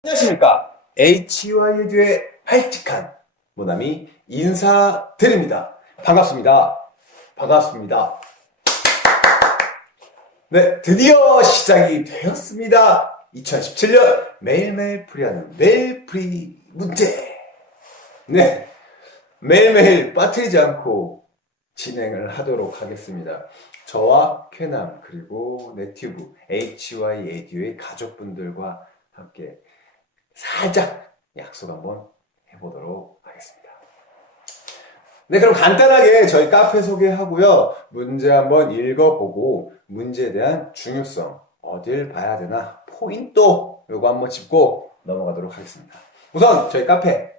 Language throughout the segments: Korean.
안녕하십니까. HYED의 발칙한 모나미 인사드립니다. 반갑습니다. 반갑습니다. 네, 드디어 시작이 되었습니다. 2017년 매일매일 풀이하는 매일풀이 문제. 네, 매일매일 빠뜨리지 않고 진행을 하도록 하겠습니다. 저와 쾌남 그리고 네튜브 HYED의 가족분들과 함께 살짝 약속 한번 해보도록 하겠습니다. 네, 그럼 간단하게 저희 카페 소개하고요. 문제 한번 읽어보고 문제에 대한 중요성, 어딜 봐야 되나, 포인트 요거 한번 짚고 넘어가도록 하겠습니다. 우선 저희 카페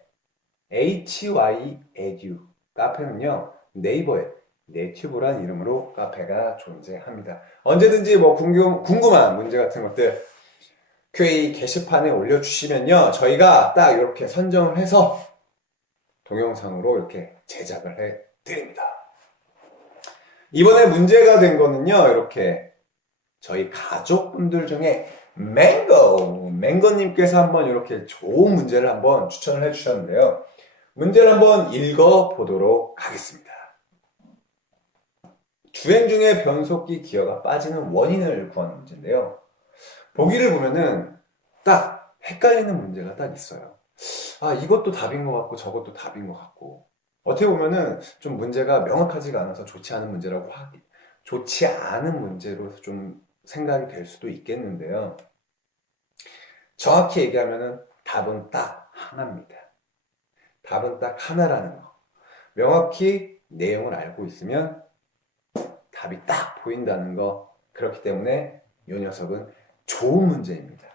HY Edu 카페는요, 네이버에 네튜브란 이름으로 카페가 존재합니다. 언제든지 뭐 궁금한 문제 같은 것들 QA 게시판에 올려주시면요, 저희가 딱 이렇게 선정을 해서 동영상으로 이렇게 제작을 해드립니다. 이번에 문제가 된 거는요, 이렇게 저희 가족분들 중에 맹거님께서 한번 이렇게 좋은 문제를 한번 추천을 해주셨는데요. 문제를 한번 읽어보도록 하겠습니다. 주행 중에 변속기 기어가 빠지는 원인을 구하는 문제인데요. 보기를 보면은 딱 헷갈리는 문제가 딱 있어요. 아, 이것도 답인 것 같고 저것도 답인 것 같고, 어떻게 보면은 좀 문제가 명확하지가 않아서 좋지 않은 좋지 않은 문제로 좀 생각이 될 수도 있겠는데요. 정확히 얘기하면은 답은 딱 하나입니다. 답은 딱 하나라는 거. 명확히 내용을 알고 있으면 답이 딱 보인다는 거. 그렇기 때문에 이 녀석은 좋은 문제입니다.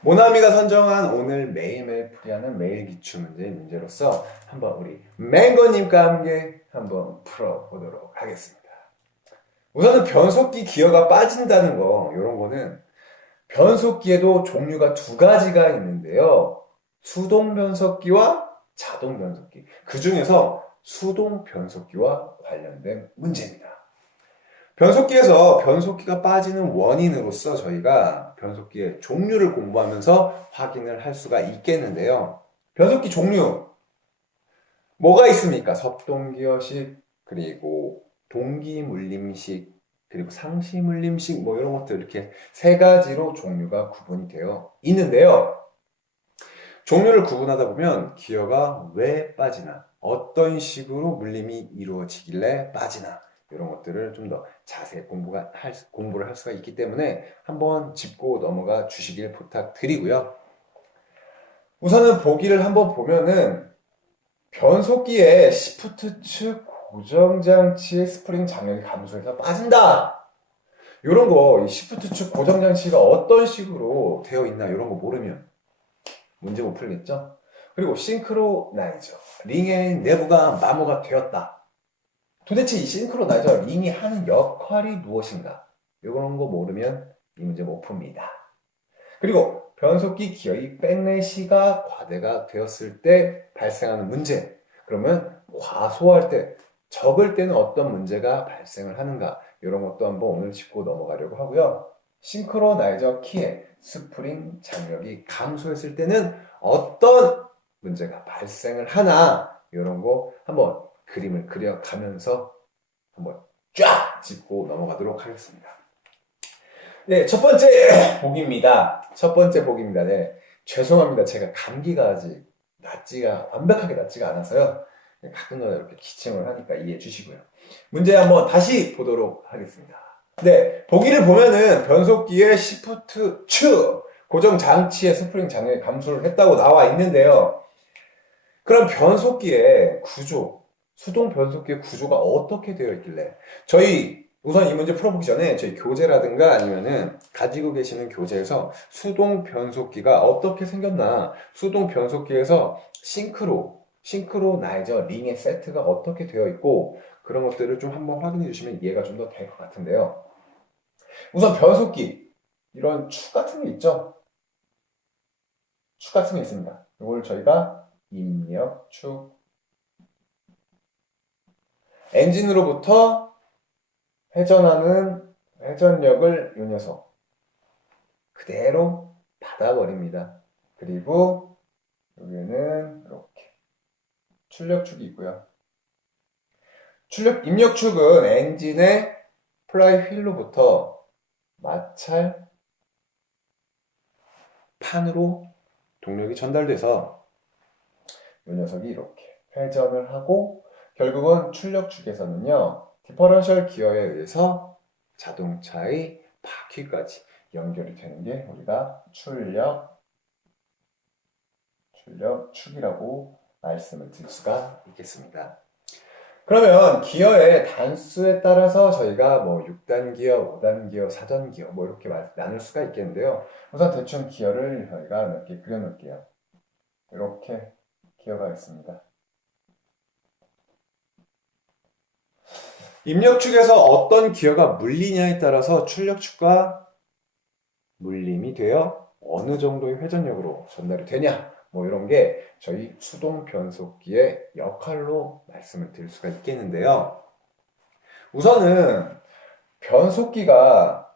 모나미가 선정한 오늘 매일매일 풀이하는 매일 기출 문제로서 한번 우리 맹거님과 함께 한번 풀어보도록 하겠습니다. 우선은 변속기 기어가 빠진다는 거, 이런 거는 변속기에도 종류가 두 가지가 있는데요. 수동 변속기와 자동 변속기. 그 중에서 수동 변속기와 관련된 문제입니다. 변속기에서 변속기가 빠지는 원인으로서 저희가 변속기의 종류를 공부하면서 확인을 할 수가 있겠는데요. 변속기 종류 뭐가 있습니까? 접동기어식, 그리고 동기물림식, 그리고 상시물림식, 뭐 이런 것들 이렇게 세 가지로 종류가 구분이 되어 있는데요. 종류를 구분하다 보면 기어가 왜 빠지나, 어떤 식으로 물림이 이루어지길래 빠지나, 이런 것들을 좀 더 자세히 공부를 할 수가 있기 때문에 한번 짚고 넘어가 주시길 부탁드리고요. 우선은 보기를 한번 보면은 변속기의 시프트 측 고정장치의 스프링 장력이 감소해서 빠진다. 이런 거, 이 시프트 측 고정장치가 어떤 식으로 되어 있나 이런 거 모르면 문제 못 풀겠죠? 그리고 싱크로나이저, 링의 내부가 마모가 되었다. 도대체 이 싱크로나이저 링이 하는 역할이 무엇인가? 이런 거 모르면 이 문제 못 풉니다. 그리고 변속기 기어의 백내시가 과대가 되었을 때 발생하는 문제. 그러면 과소할 때, 적을 때는 어떤 문제가 발생을 하는가? 이런 것도 한번 오늘 짚고 넘어가려고 하고요. 싱크로나이저 키의 스프링 장력이 감소했을 때는 어떤 문제가 발생을 하나? 이런 거 한번 그림을 그려가면서 한번 쫙 짚고 넘어가도록 하겠습니다. 네, 첫 번째 보기입니다. 네, 죄송합니다. 제가 감기가 아직 완벽하게 낫지가 않아서요. 네, 가끔가다 이렇게 기침을 하니까 이해해 주시고요. 문제 한번 다시 보도록 하겠습니다. 네, 보기를 보면은 변속기의 시프트 축 고정 장치의 스프링 장력이 감소를 했다고 나와 있는데요. 그럼 변속기의 구조, 수동 변속기의 구조가 어떻게 되어 있길래, 우선 이 문제 풀어보기 전에 저희 교재라든가 아니면은 가지고 계시는 교재에서 수동 변속기가 어떻게 생겼나, 수동 변속기에서 싱크로나이저 링의 세트가 어떻게 되어 있고, 그런 것들을 좀 한번 확인해 주시면 이해가 좀 더 될 것 같은데요. 우선 변속기, 이런 축 같은 게 있죠? 축 같은 게 있습니다. 이걸 저희가 입력축, 엔진으로부터 회전하는 회전력을 이 녀석 그대로 받아버립니다. 그리고 여기에는 이렇게 출력축이 있고요. 입력축은 엔진의 플라이 휠로부터 마찰 판으로 동력이 전달돼서 이 녀석이 이렇게 회전을 하고 결국은 출력축에서는요 디퍼런셜 기어에 의해서 자동차의 바퀴까지 연결이 되는 게 우리가 출력축이라고 말씀을 드릴 수가 있겠습니다. 그러면 기어의 단수에 따라서 저희가 뭐 6단 기어, 5단 기어, 4단 기어 뭐 이렇게 나눌 수가 있겠는데요. 우선 대충 기어를 저희가 몇 개 그려놓을게요. 이렇게 기어가 있습니다. 입력축에서 어떤 기어가 물리냐에 따라서 출력축과 물림이 되어 어느 정도의 회전력으로 전달이 되냐 뭐 이런 게 저희 수동 변속기의 역할로 말씀을 드릴 수가 있겠는데요. 우선은 변속기가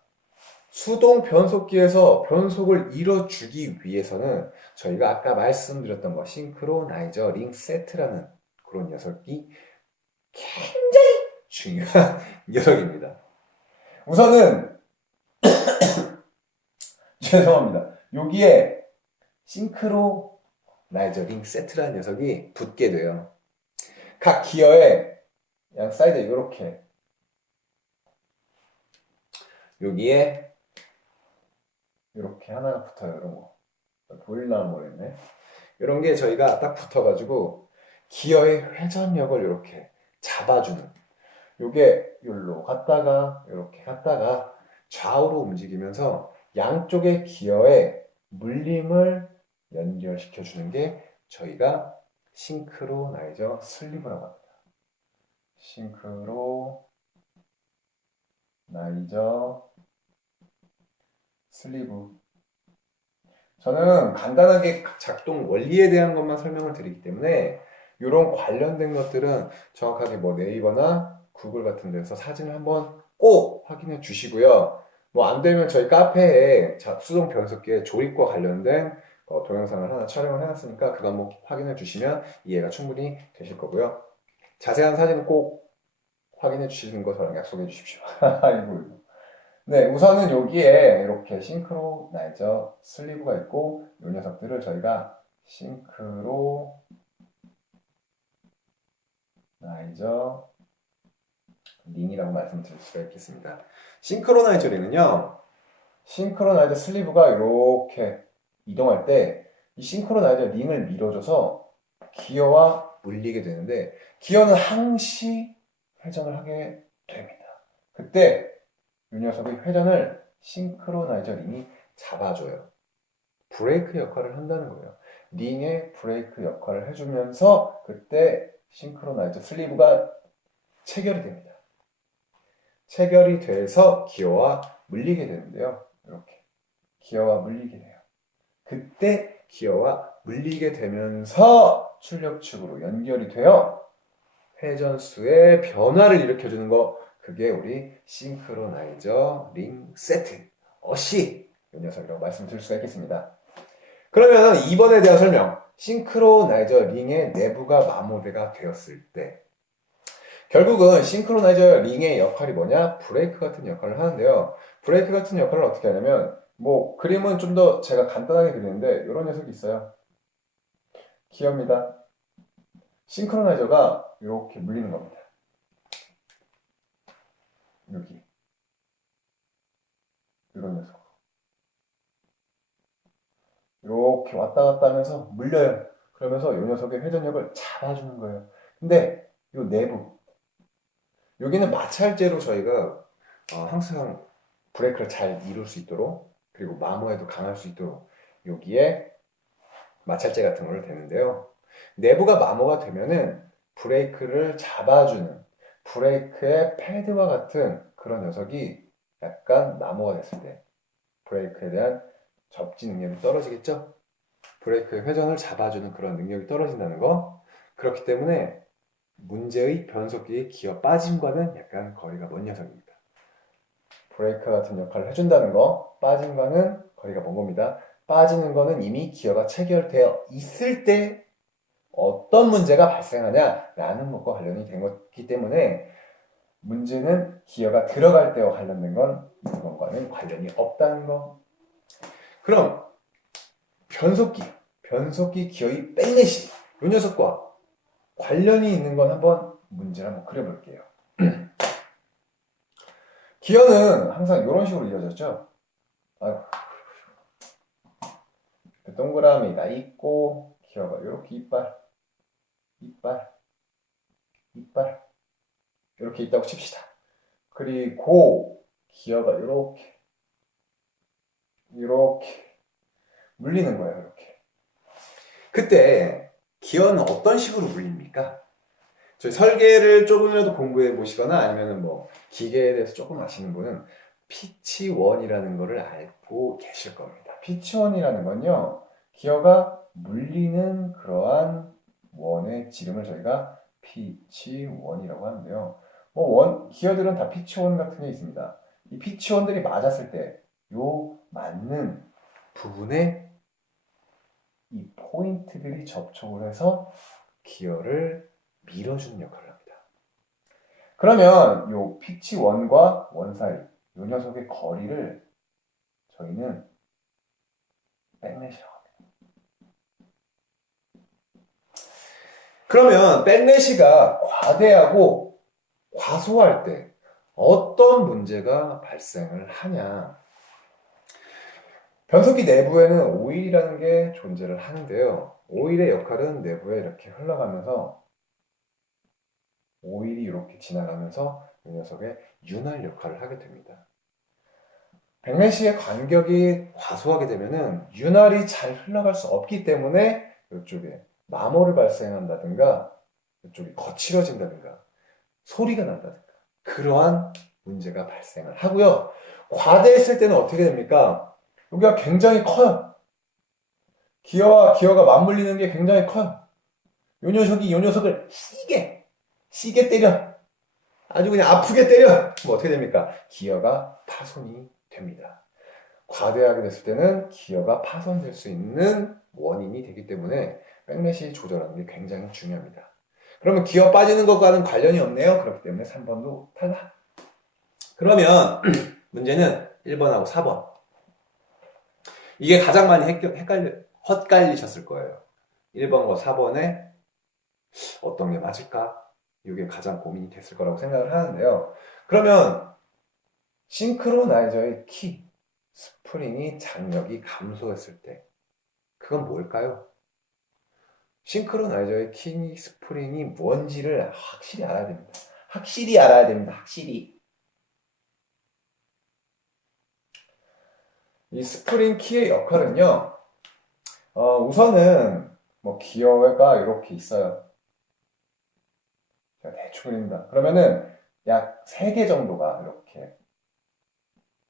수동 변속기에서 변속을 이뤄주기 위해서는 저희가 아까 말씀드렸던 뭐 싱크로나이저 링 세트라는 그런 녀석이 굉장히 중요한 녀석입니다. 우선은 죄송합니다. 여기에 싱크로나이저 링 세트라는 녀석이 붙게 돼요. 각 기어의 양 사이드에 이렇게 여기에 이렇게 하나가 붙어요. 이런 거 보일라나 모르겠네. 이런 게 저희가 딱 붙어가지고 기어의 회전력을 이렇게 잡아주는 요게 여기로 갔다가 이렇게 갔다가 좌우로 움직이면서 양쪽의 기어의 물림을 연결시켜 주는 게 저희가 싱크로나이저 슬리브라고 합니다. 싱크로나이저 슬리브. 저는 간단하게 작동 원리에 대한 것만 설명을 드리기 때문에 이런 관련된 것들은 정확하게 뭐 네이버나 구글 같은 데서 사진을 한번 꼭 확인해 주시고요. 뭐 안 되면 저희 카페에 수동 변속기의 조립과 관련된 동영상을 하나 촬영을 해놨으니까 그거 한번 확인해 주시면 이해가 충분히 되실 거고요. 자세한 사진은 꼭 확인해 주시는 거 저랑 약속해 주십시오. 아이고. 네, 우선은 여기에 이렇게 싱크로나이저 슬리브가 있고 이 녀석들을 저희가 싱크로나이저 링이라고 말씀드릴 수가 있겠습니다. 싱크로나이저 링은요, 싱크로나이저 슬리브가 이렇게 이동할 때 이 싱크로나이저 링을 밀어줘서 기어와 물리게 되는데 기어는 항시 회전을 하게 됩니다. 그때 이 녀석의 회전을 싱크로나이저 링이 잡아줘요. 브레이크 역할을 한다는 거예요. 링의 브레이크 역할을 해주면서 그때 싱크로나이저 슬리브가 체결이 됩니다. 체결이 돼서 기어와 물리게 되는데요. 이렇게 기어와 물리게 돼요. 그때 기어와 물리게 되면서 출력축으로 연결이 되어 회전수의 변화를 일으켜주는 거, 그게 우리 싱크로나이저 링 세트 어시 이 녀석이라고 말씀드릴 수가 있겠습니다. 그러면 2번에 대한 설명. 싱크로나이저 링의 내부가 마모되가 되었을 때 결국은 싱크로나이저 링의 역할이 뭐냐? 브레이크 같은 역할을 하는데요. 브레이크 같은 역할을 어떻게 하냐면 뭐 그림은 좀 더 제가 간단하게 그리는데 이런 녀석이 있어요. 기어입니다. 싱크로나이저가 이렇게 물리는 겁니다. 여기 이런 녀석 이렇게 왔다 갔다 하면서 물려요. 그러면서 이 녀석의 회전력을 잡아주는 거예요. 근데 이 내부 여기는 마찰제로 저희가 항상 브레이크를 잘 이룰 수 있도록 그리고 마모에도 강할 수 있도록 여기에 마찰제 같은 걸 대는데요. 내부가 마모가 되면은 브레이크를 잡아주는 브레이크의 패드와 같은 그런 녀석이 약간 마모가 됐을 때 브레이크에 대한 접지 능력이 떨어지겠죠? 브레이크의 회전을 잡아주는 그런 능력이 떨어진다는 거. 그렇기 때문에 문제의 변속기의 기어 빠짐과는 약간 거리가 먼 녀석입니다. 브레이크 같은 역할을 해준다는 거, 빠짐과는 거리가 먼 겁니다. 빠지는 거는 이미 기어가 체결되어 있을 때 어떤 문제가 발생하냐라는 것과 관련이 된 거기 때문에 문제는 기어가 들어갈 때와 관련된 건 이번과는 관련이 없다는 거. 그럼 변속기 기어의 백내시 이 녀석과 관련이 있는 건 한번 문제를 한번 그려볼게요. 기어는 항상 이런 식으로 이어졌죠. 아이고. 동그라미가 있고 기어가 이렇게 이빨 이렇게 있다고 칩시다. 그리고 기어가 이렇게 물리는 거예요. 이렇게. 그때 기어는 어떤 식으로 물립니까? 저희 설계를 조금이라도 공부해 보시거나 아니면 뭐 기계에 대해서 조금 아시는 분은 피치원이라는 거를 알고 계실 겁니다. 피치원이라는 건요, 기어가 물리는 그러한 원의 지름을 저희가 피치원이라고 하는데요. 기어들은 다 피치원 같은 게 있습니다. 이 피치원들이 맞았을 때 요 맞는 부분에 이 포인트들이 접촉을 해서 기어를 밀어주는 역할을 합니다. 그러면 요 피치 원과 원 사이 요 녀석의 거리를 저희는 백넷이라고 합니다. 그러면 백넷이가 과대하고 과소할 때 어떤 문제가 발생을 하냐? 변속기 내부에는 오일이라는 게 존재를 하는데요. 오일의 역할은 내부에 이렇게 흘러가면서 오일이 이렇게 지나가면서 이 녀석의 윤활 역할을 하게 됩니다. 백내시의 간격이 과소하게 되면은 윤활이 잘 흘러갈 수 없기 때문에 이쪽에 마모를 발생한다든가 이쪽이 거칠어진다든가 소리가 난다든가 그러한 문제가 발생을 하고요. 과대했을 때는 어떻게 됩니까? 여기가 굉장히 커요. 기어가 맞물리는 게 굉장히 커요. 이 녀석을 시게 때려. 아주 그냥 아프게 때려. 뭐 어떻게 됩니까? 기어가 파손이 됩니다. 과대하게 됐을 때는 기어가 파손될 수 있는 원인이 되기 때문에 백넷이 조절하는 게 굉장히 중요합니다. 그러면 기어 빠지는 것과는 관련이 없네요. 그렇기 때문에 3번도 탈락. 그러면 문제는 1번하고 4번. 이게 가장 많이 헛갈리셨을 거예요. 1번과 4번에 어떤 게 맞을까? 이게 가장 고민이 됐을 거라고 생각을 하는데요. 그러면 싱크로나이저의 키, 스프링이 장력이 감소했을 때 그건 뭘까요? 싱크로나이저의 키, 스프링이 뭔지를 확실히 알아야 됩니다. 확실히. 이 스프링 키의 역할은요. 우선은 뭐 기어가 이렇게 있어요. 제가 대충 그립니다. 그러면은 약 3개 정도가 이렇게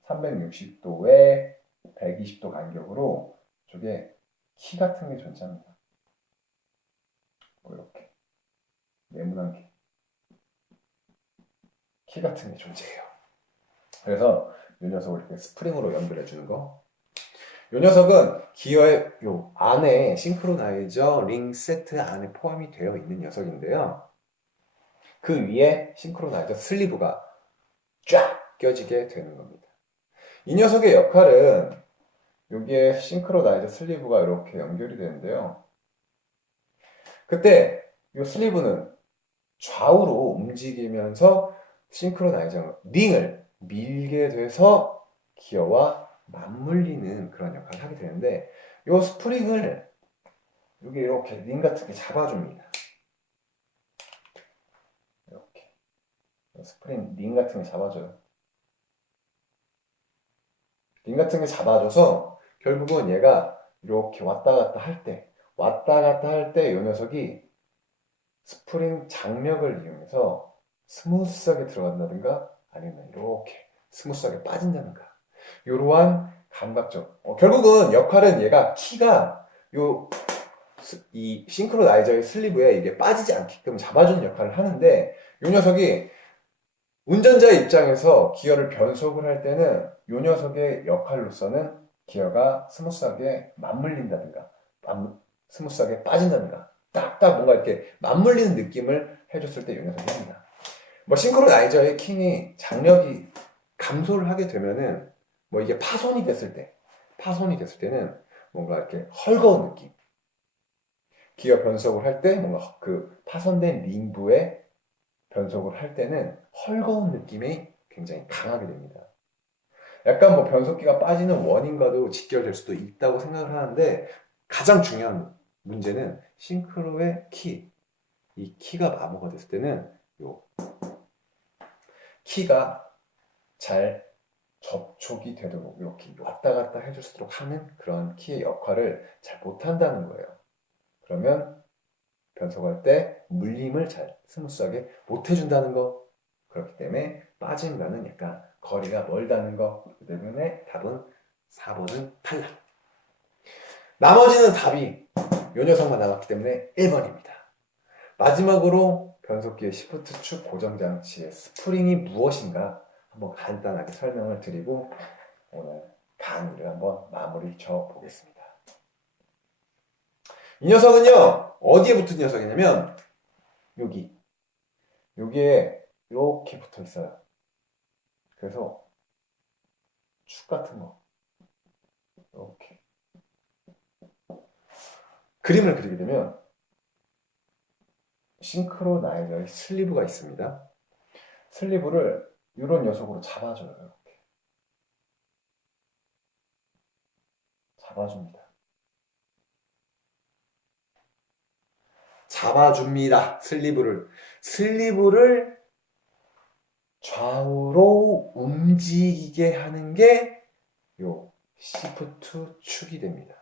360도에 120도 간격으로 이쪽에 키 같은 게 존재합니다. 이렇게 네모난 키 같은 게 존재해요. 그래서 이 녀석을 이렇게 스프링으로 연결해 주는 거. 이 녀석은 기어의 요 안에 싱크로나이저 링 세트 안에 포함이 되어 있는 녀석인데요. 그 위에 싱크로나이저 슬리브가 쫙 껴지게 되는 겁니다. 이 녀석의 역할은 여기에 싱크로나이저 슬리브가 이렇게 연결이 되는데요. 그때 이 슬리브는 좌우로 움직이면서 싱크로나이저 링을 밀게 돼서 기어와 맞물리는 그런 역할을 하게 되는데 이 스프링을 여기 이렇게 링 같은 게 잡아줍니다. 이렇게 스프링 링 같은 게 잡아줘요. 링 같은 게 잡아줘서 결국은 얘가 이렇게 왔다 갔다 할 때 이 녀석이 스프링 장력을 이용해서 스무스하게 들어간다든가 아니면 이렇게 스무스하게 빠진다든가 이러한 감각적 결국은 역할은 얘가 키가 이 싱크로나이저의 슬리브에 이게 빠지지 않게끔 잡아주는 역할을 하는데 이 녀석이 운전자의 입장에서 기어를 변속을 할 때는 이 녀석의 역할로서는 기어가 스무스하게 맞물린다든가 스무스하게 빠진다든가 딱딱 뭔가 이렇게 맞물리는 느낌을 해줬을 때 이 녀석이 합니다. 뭐 싱크로나이저의 킹이 장력이 감소를 하게 되면은 뭐 이게 파손이 됐을 때는 뭔가 이렇게 헐거운 느낌. 기어 변속을 할 때 뭔가 그 파손된 링부에 변속을 할 때는 헐거운 느낌이 굉장히 강하게 됩니다. 약간 뭐 변속기가 빠지는 원인과도 직결될 수도 있다고 생각을 하는데 가장 중요한 문제는 싱크로의 키. 이 키가 마모가 됐을 때는 요 키가 잘 접촉이 되도록 이렇게 왔다 갔다 해줄 수 있도록 하는 그런 키의 역할을 잘 못한다는 거예요. 그러면 변속할 때 물림을 잘 스무스하게 못 해준다는 거. 그렇기 때문에 빠짐과는 약간 거리가 멀다는 거. 그렇기 때문에 답은 4번은 탈락. 나머지는 답이 요 녀석만 남았기 때문에 1번입니다. 마지막으로 변속기의 시프트 축 고정 장치의 스프링이 무엇인가 한번 간단하게 설명을 드리고 오늘 강의를 한번 마무리 져 보겠습니다. 이 녀석은요, 어디에 붙은 녀석이냐면 여기에 이렇게 붙어 있어요. 그래서 축 같은 거 이렇게 그림을 그리게 되면 싱크로나이저의 슬리브가 있습니다. 슬리브를 이런 녀석으로 잡아줘요. 이렇게 잡아줍니다. 슬리브를 좌우로 움직이게 하는 게 요 시프트 축이 됩니다.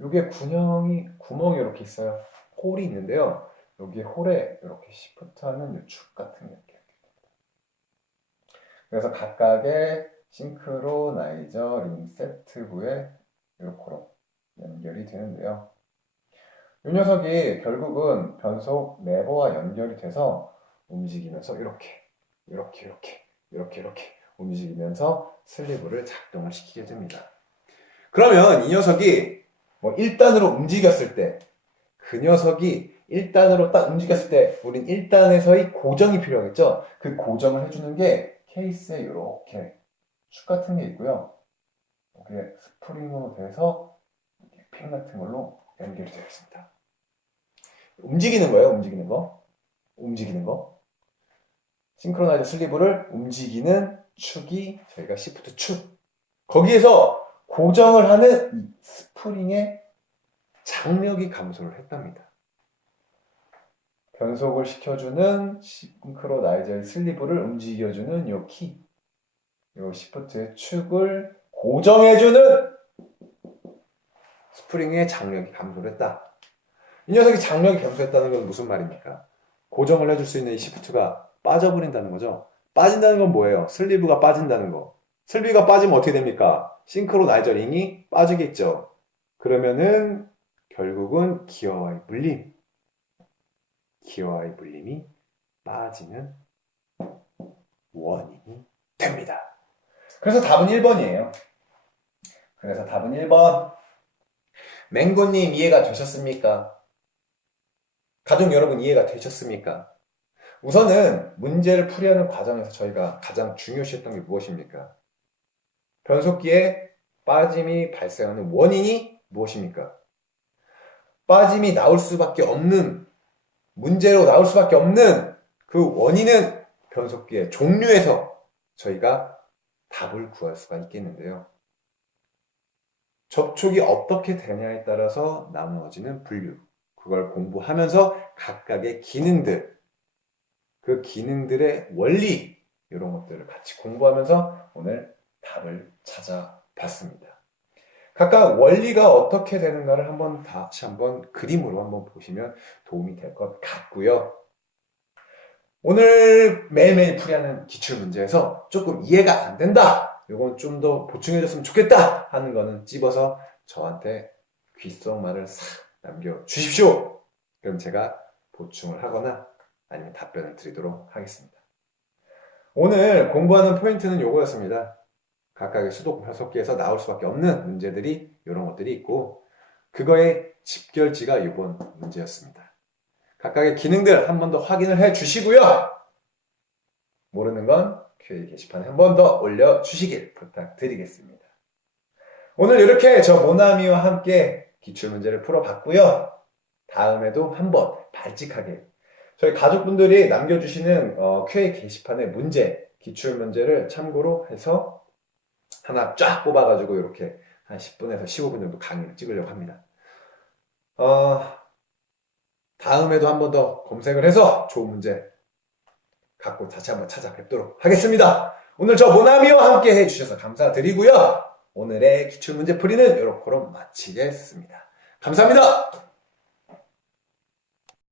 요게 구멍이 이렇게 있어요. 홀이 있는데요. 여기 홀에 이렇게 시프트하는 축 같은 게 이렇게. 그래서 각각의 싱크로나이저 링 세트부에 이렇게 연결이 되는데요. 이 녀석이 결국은 변속 레버와 연결이 돼서 움직이면서 이렇게 움직이면서 슬리브를 작동을 시키게 됩니다. 그러면 이 녀석이 뭐 1단으로 움직였을 때, 그 녀석이 1단으로 딱 움직였을 때 우린 1단에서의 고정이 필요하겠죠? 그 고정을 해주는 게 케이스에 이렇게 축 같은 게 있고요. 이렇게 스프링으로 돼서 핀 같은 걸로 연결이 되어 있습니다. 움직이는 거예요, 움직이는 거. 싱크로나이저 슬리브를 움직이는 축이 저희가 시프트 축. 거기에서 고정을 하는 이 스프링의 장력이 감소를 했답니다. 변속을 시켜주는 싱크로나이저의 슬리브를 움직여주는 요 키, 요 시프트의 축을 고정해주는 스프링의 장력이 감소를 했다. 이 녀석이 장력이 감소했다는 건 무슨 말입니까? 고정을 해줄 수 있는 이 시프트가 빠져버린다는 거죠. 빠진다는 건 뭐예요? 슬리브가 빠진다는 거. 슬리브가 빠지면 어떻게 됩니까? 싱크로나이저 링이 빠지겠죠. 그러면은 결국은 기어와의 물림이 빠지는 원인이 됩니다. 그래서 답은 1번이에요. 그래서 답은 1번. 맹고님 이해가 되셨습니까? 가족 여러분 이해가 되셨습니까? 우선은 문제를 풀이하는 과정에서 저희가 가장 중요시했던 게 무엇입니까? 변속기에 빠짐이 발생하는 원인이 무엇입니까? 빠짐이 나올 수밖에 없는, 문제로 나올 수밖에 없는 그 원인은 변속기의 종류에서 저희가 답을 구할 수가 있겠는데요. 접촉이 어떻게 되냐에 따라서 나누어지는 분류. 그걸 공부하면서 각각의 기능들, 그 기능들의 원리, 이런 것들을 같이 공부하면서 오늘 답을 찾아봤습니다. 각각 원리가 어떻게 되는가를 다시 한번 그림으로 한번 보시면 도움이 될 것 같고요. 오늘 매일매일 풀이하는 기출문제에서 조금 이해가 안 된다, 이건 좀 더 보충해줬으면 좋겠다 하는 거는 찝어서 저한테 귓속말을 싹 남겨주십시오. 그럼 제가 보충을 하거나 아니면 답변을 드리도록 하겠습니다. 오늘 공부하는 포인트는 요거였습니다. 각각의 수도 변속기에서 나올 수밖에 없는 문제들이 이런 것들이 있고 그거의 집결지가 이번 문제였습니다. 각각의 기능들 한 번 더 확인을 해 주시고요. 모르는 건 Q&A 게시판에 한 번 더 올려주시길 부탁드리겠습니다. 오늘 이렇게 저 모나미와 함께 기출문제를 풀어봤고요. 다음에도 한번 발칙하게 저희 가족분들이 남겨주시는 Q&A 게시판의 문제, 기출문제를 참고로 해서 하나 쫙 뽑아가지고 이렇게 한 10분에서 15분 정도 강의를 찍으려고 합니다. 다음에도 한 번 더 검색을 해서 좋은 문제 갖고 다시 한번 찾아뵙도록 하겠습니다. 오늘 저 모나미와 함께 해주셔서 감사드리고요. 오늘의 기출문제 풀이는 이렇게 마치겠습니다. 감사합니다.